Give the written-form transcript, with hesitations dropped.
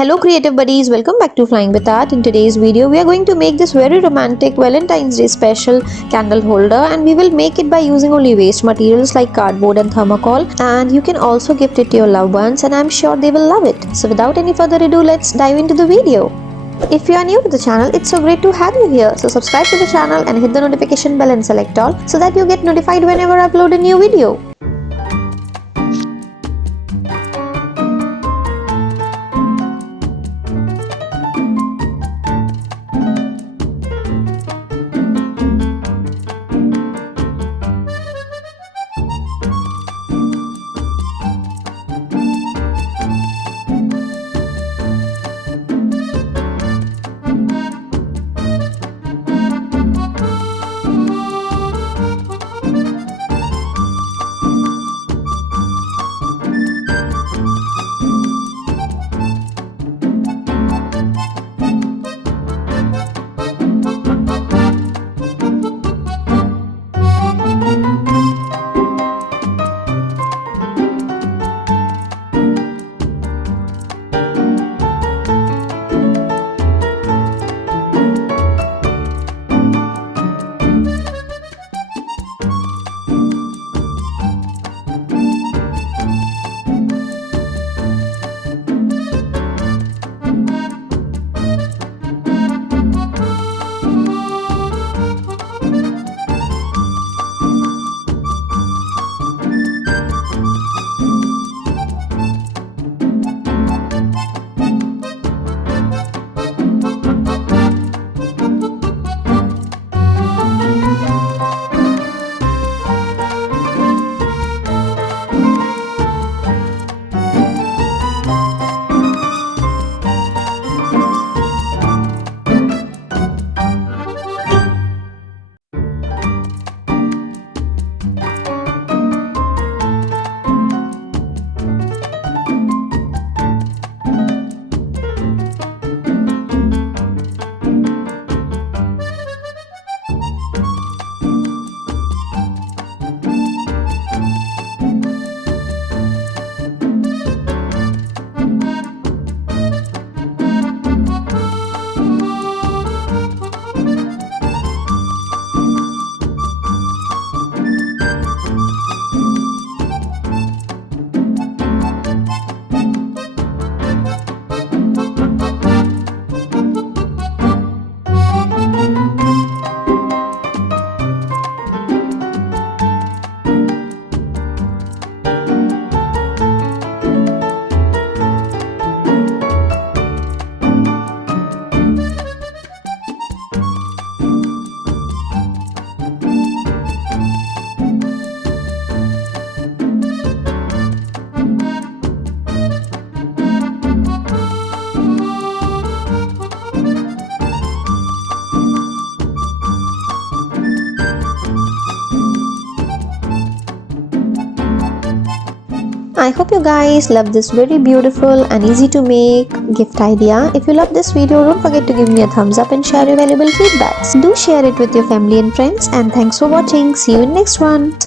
Hello creative buddies, welcome back to Flying with Art. In today's video we are going to make this very romantic Valentine's Day special candle holder, and we will make it by using only waste materials like cardboard and thermocol, and you can also gift it to your loved ones and I'm sure they will love it. So without any further ado, let's dive into the video. If you are new to the channel, it's so great to have you here. So subscribe to the channel and hit the notification bell and select all so that you get notified whenever I upload a new video. I hope you guys love this very beautiful and easy to make gift idea. If you love this video, don't forget to give me a thumbs up and share your valuable feedbacks. Do share it with your family and friends, and thanks for watching. See you in next one.